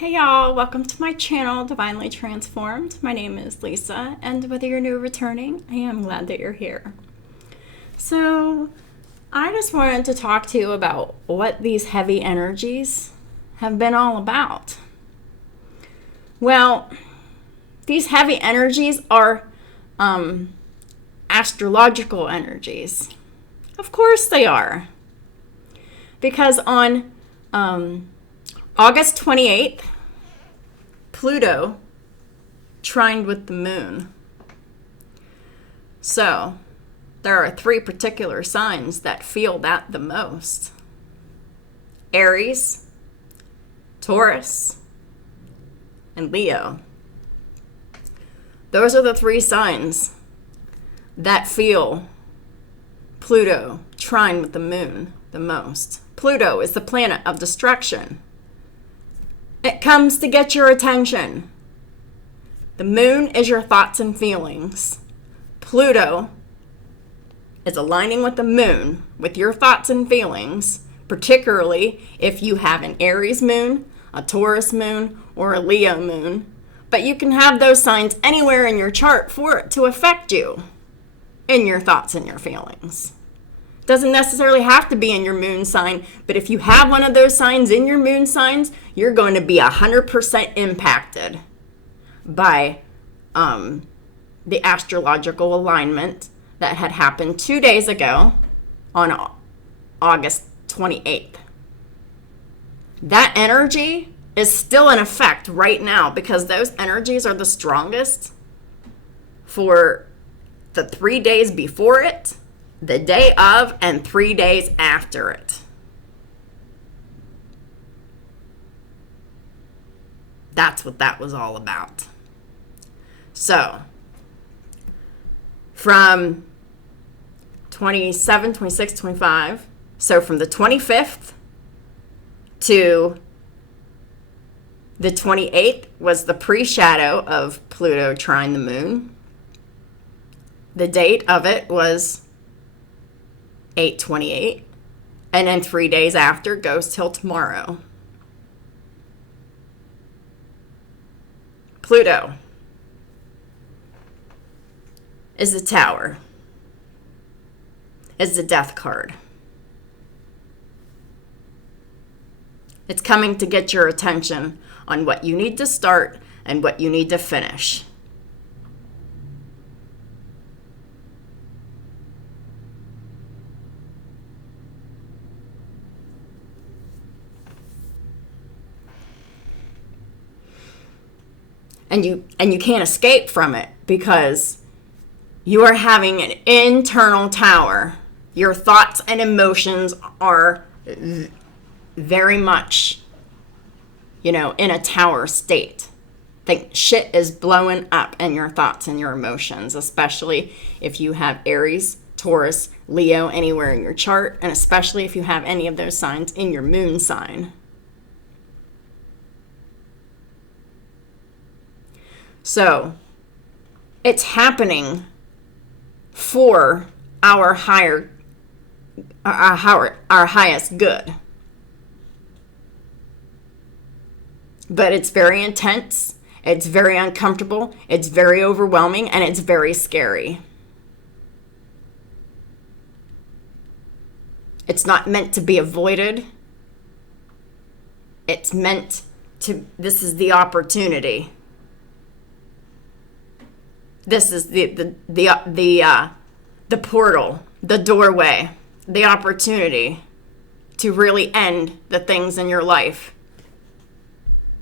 Hey y'all, welcome to my channel, Divinely Transformed. My name is Lisa, and whether you're new or returning, I am glad that you're here. So, I just wanted to talk to you about what these heavy energies have been all about. Well, these heavy energies are astrological energies. Of course they are. Because on August 28th, Pluto trined with the moon. So, there are three particular signs that feel that the most: Aries, Taurus, and Leo. Those are the three signs that feel Pluto trine with the moon the most. Pluto is the planet of destruction. It comes to get your attention. The moon is your thoughts and feelings. Pluto is aligning with the moon, with your thoughts and feelings, particularly if you have an Aries moon, a Taurus moon, or a Leo moon. But you can have those signs anywhere in your chart for it to affect you in your thoughts and your feelings. Doesn't necessarily have to be in your moon sign, but if you have one of those signs in your moon signs, you're going to be 100% impacted by the astrological alignment that had happened 2 days ago on August 28th. That energy is still in effect right now because those energies are the strongest for the 3 days before it, the day of, and 3 days after it. That's what that was all about. So, from 27, 26, 25, so from the 25th to the 28th was the pre-shadow of Pluto trine the moon. The date of it was 8/28, and then 3 days after goes till tomorrow. Pluto is the Tower, is the Death card. It's coming to get your attention on what you need to start and what you need to finish. And you can't escape from it because you are having an internal tower. Your thoughts and emotions are very much, in a tower state. Think shit is blowing up in your thoughts and your emotions, especially if you have Aries, Taurus, Leo anywhere in your chart, and especially if you have any of those signs in your moon sign. So, it's happening for our highest good. But it's very intense, it's very uncomfortable, it's very overwhelming, and it's very scary. It's not meant to be avoided. It's meant to, this is the opportunity. This is the portal, the doorway, the opportunity to really end the things in your life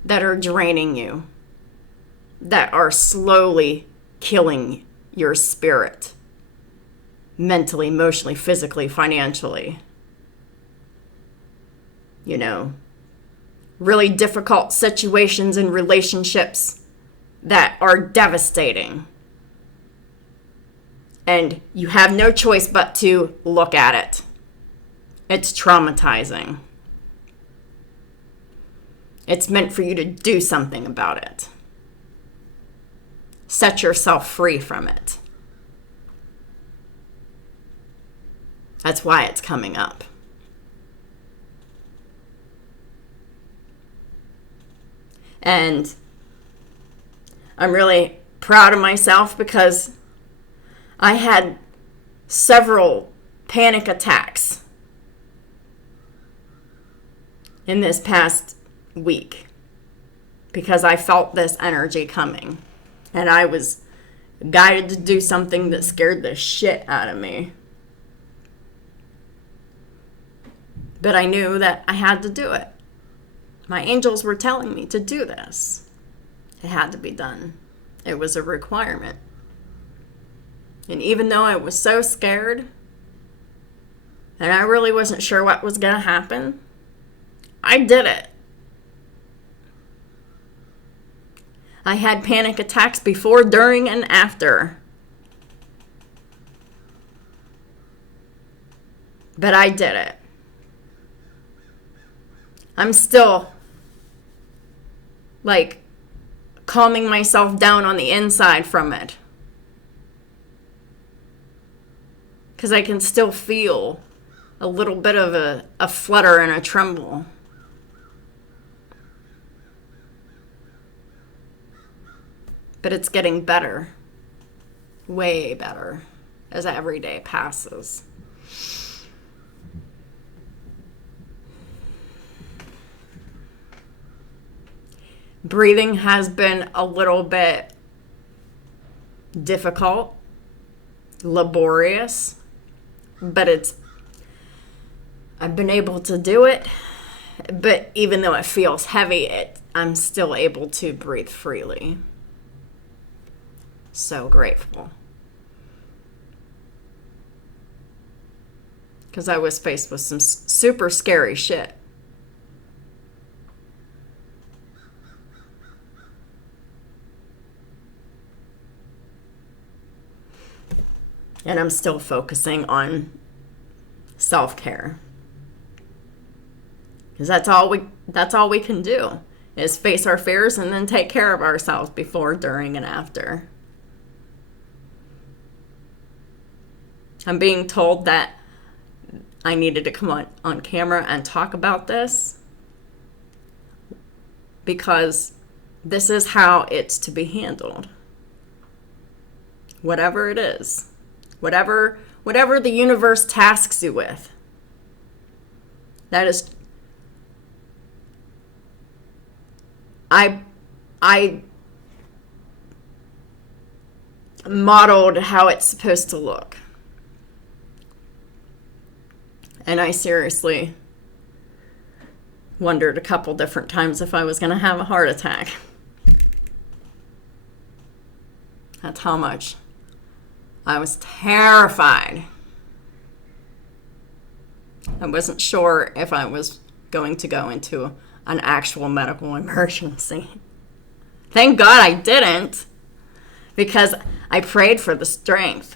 that are draining you, that are slowly killing your spirit, mentally, emotionally, physically, financially. Really difficult situations and relationships that are devastating. And you have no choice but to look at it. It's traumatizing. It's meant for you to do something about it. Set yourself free from it. That's why it's coming up. And I'm really proud of myself because I had several panic attacks in this past week because I felt this energy coming. And I was guided to do something that scared the shit out of me. But I knew that I had to do it. My angels were telling me to do this. It had to be done. It was a requirement. And even though I was so scared, and I really wasn't sure what was going to happen, I did it. I had panic attacks before, during, and after. But I did it. I'm still, like, calming myself down on the inside from it. Because I can still feel a little bit of a flutter and a tremble. But it's getting better. Way better. As every day passes. Breathing has been a little bit difficult, laborious, but I've been able to do it. But even though it feels heavy, I'm still able to breathe freely. So grateful. Because I was faced with some super scary shit. And I'm still focusing on self-care. Because that's all we can do is face our fears and then take care of ourselves before, during, and after. I'm being told that I needed to come on camera and talk about this because this is how it's to be handled. Whatever it is. Whatever the universe tasks you with. That is, I modeled how it's supposed to look. And I seriously wondered a couple different times if I was going to have a heart attack. That's how much I was terrified. I wasn't sure if I was going to go into an actual medical emergency. Thank God I didn't, because I prayed for the strength.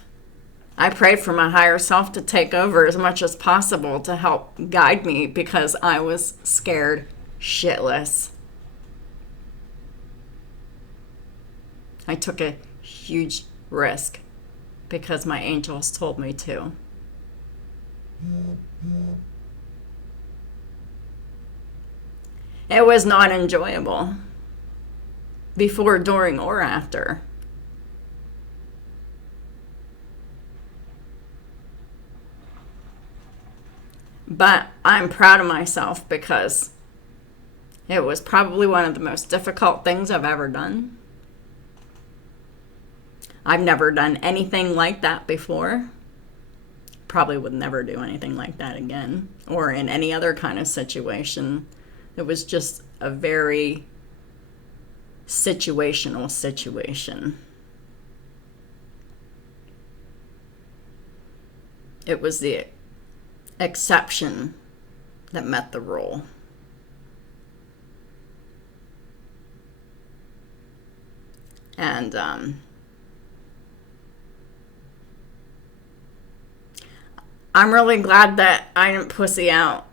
I prayed for my higher self to take over as much as possible to help guide me because I was scared shitless. I took a huge risk because my angels told me to. It was not enjoyable before, during, or after. But I'm proud of myself because it was probably one of the most difficult things I've ever done. I've never done anything like that before. Probably would never do anything like that again, or in any other kind of situation. It was just a very situational situation. It was the exception that met the rule. And I'm really glad that I didn't pussy out.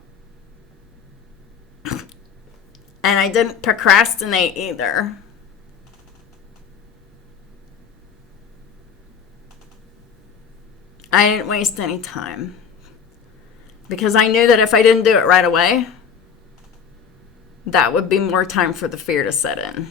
And I didn't procrastinate either. I didn't waste any time. Because I knew that if I didn't do it right away, that would be more time for the fear to set in.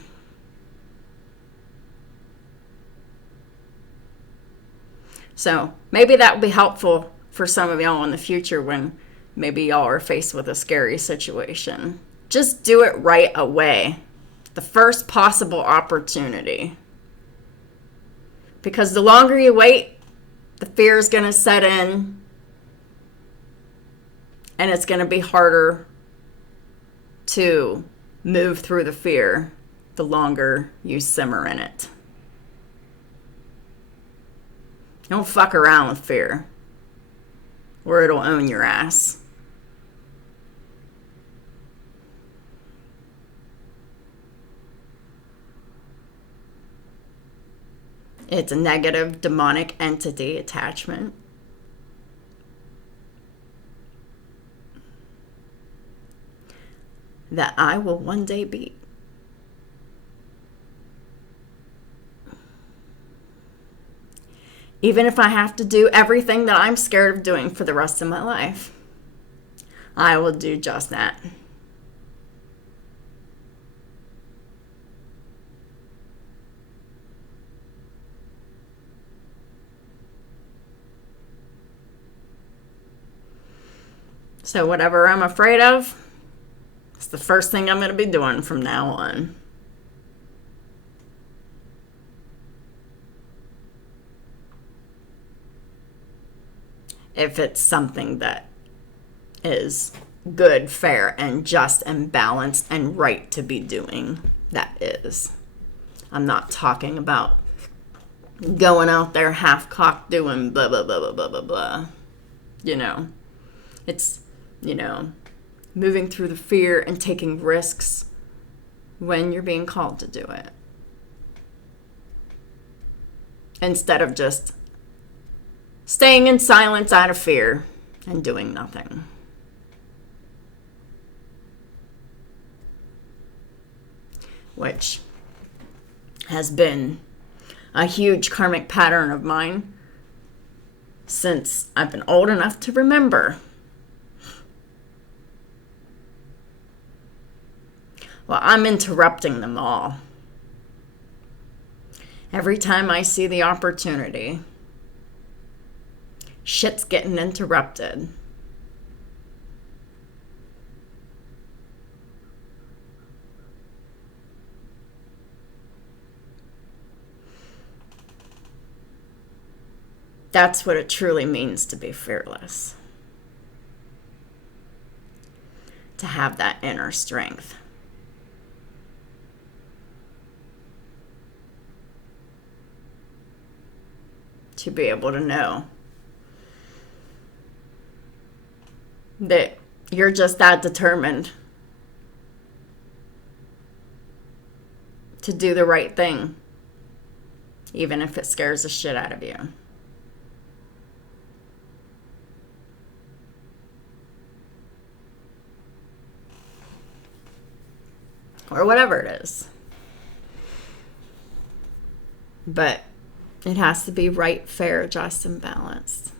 So maybe that would be helpful for some of y'all in the future when maybe y'all are faced with a scary situation. Just do it right away. The first possible opportunity. Because the longer you wait, the fear is going to set in. And it's going to be harder to move through the fear the longer you simmer in it. Don't fuck around with fear, or it'll own your ass. It's a negative demonic entity attachment. That I will one day beat. Even if I have to do everything that I'm scared of doing for the rest of my life, I will do just that. So whatever I'm afraid of, it's the first thing I'm going to be doing from now on. If it's something that is good, fair, and just, and balanced, and right to be doing, that is. I'm not talking about going out there half-cocked doing blah, blah, blah, blah, blah, blah, blah. You know, it's, you know, moving through the fear and taking risks when you're being called to do it. Instead of just staying in silence out of fear and doing nothing. Which has been a huge karmic pattern of mine since I've been old enough to remember. Well, I'm interrupting them all. Every time I see the opportunity, shit's getting interrupted. That's what it truly means to be fearless. To have that inner strength. To be able to know that you're just that determined to do the right thing, even if it scares the shit out of you. Or whatever it is. But it has to be right, fair, just, and balanced.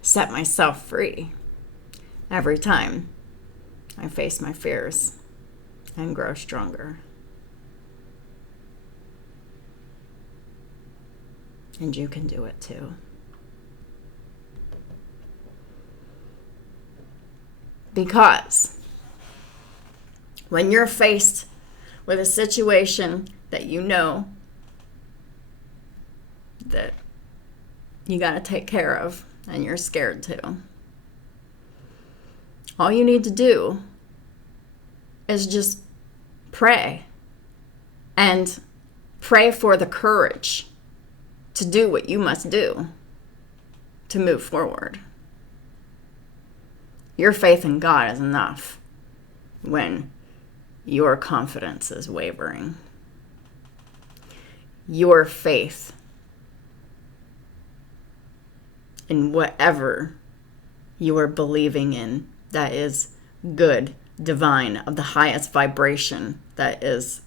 Set myself free every time I face my fears and grow stronger. And you can do it too. Because when you're faced with a situation that you know that you got to take care of and you're scared to, all you need to do is just pray. And pray for the courage to do what you must do to move forward. Your faith in God is enough when your confidence is wavering. Your faith in whatever you are believing in that is good, divine, of the highest vibration, that is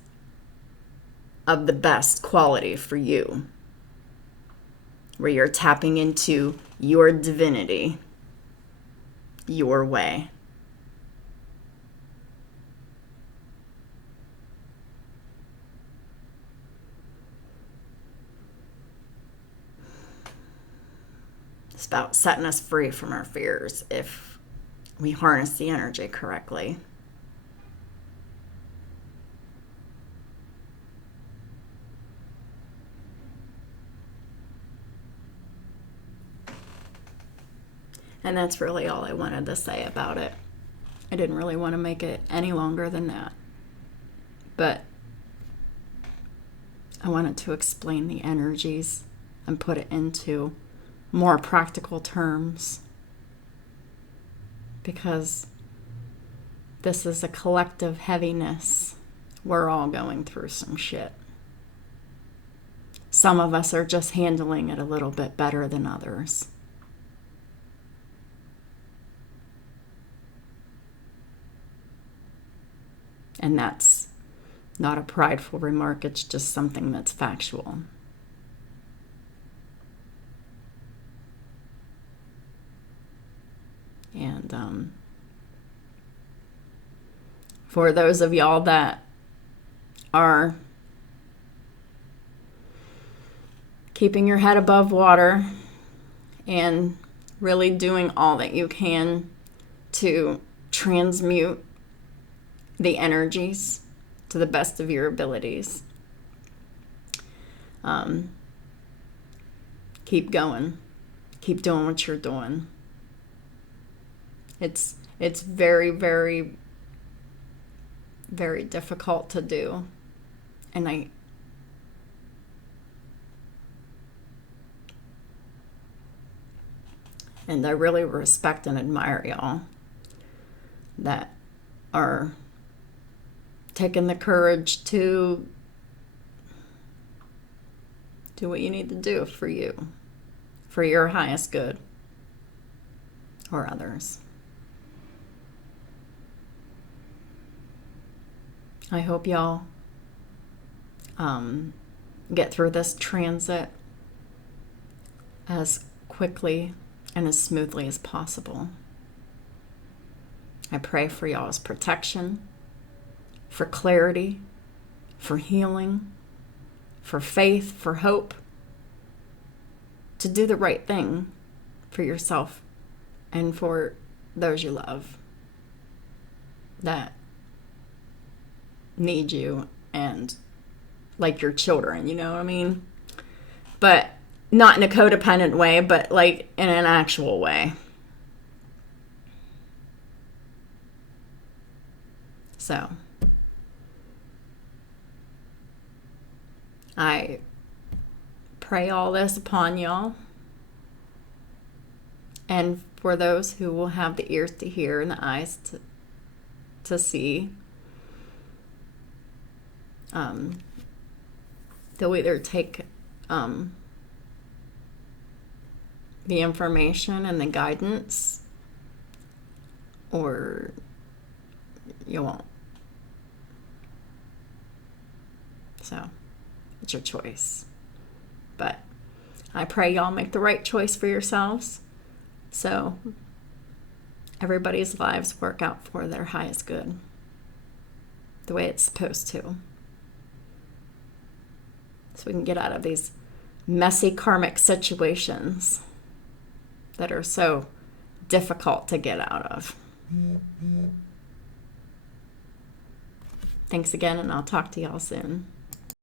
of the best quality for you, where you're tapping into your divinity your way. It's about setting us free from our fears if we harness the energy correctly. And that's really all I wanted to say about it. I didn't really want to make it any longer than that. But I wanted to explain the energies and put it into more practical terms, because this is a collective heaviness. We're all going through some shit. Some of us are just handling it a little bit better than others. And that's not a prideful remark, it's just something that's factual. And for those of y'all that are keeping your head above water and really doing all that you can to transmute the energies to the best of your abilities, keep going. Keep doing what you're doing. It's very, very, very difficult to do. And I really respect and admire y'all that are taking the courage to do what you need to do for you, for your highest good or others. I hope y'all get through this transit as quickly and as smoothly as possible. I pray for y'all's protection, for clarity, for healing, for faith, for hope, to do the right thing for yourself and for those you love that need you, and like your children, you know what I mean? But not in a codependent way, but like in an actual way. So I pray all this upon y'all, and for those who will have the ears to hear and the eyes to see, they'll either take the information and the guidance, or you won't. So it's your choice. But I pray y'all make the right choice for yourselves, so everybody's lives work out for their highest good, the way it's supposed to. So we can get out of these messy karmic situations that are so difficult to get out of. Thanks again, and I'll talk to y'all soon.